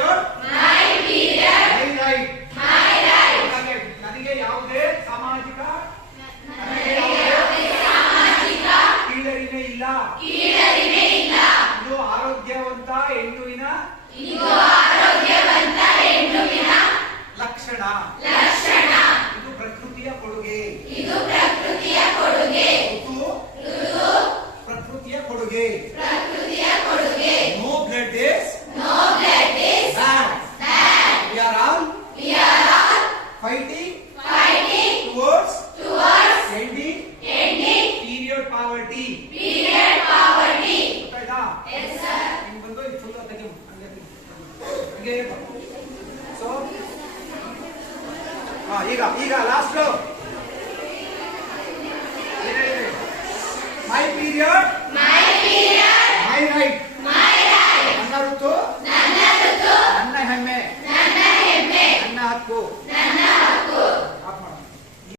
Period my period my right my right ನನಗೆ ಯಾವುದೇ ಸಾಮಾಜಿಕ ಕೀಳರಿಮೆ ಇಲ್ಲ ಇದು ಆರೋಗ್ಯವಂತ ಹೆಣ್ಣುವಿನ ಲಕ್ಷಣ ಇದು ಪ್ರಕೃತಿಯ ಕೊಡುಗೆ ಋತು ಪ್ರಕೃತಿಯ ಕೊಡುಗೆ no blood is bad we are all fighting towards ending period poverty ಗೊತ್ತಾಯ್ತಾ? ಹಿಂಗ್ ಬಂದು ಇದು full ತೆಗಿ ಹಂಗೆ ಸೊ ಈಗ last my period my right ನನ್ನ ಋತು ನನ್ನ ಹೆಮ್ಮೆ ನನ್ನ ಹಕ್ಕು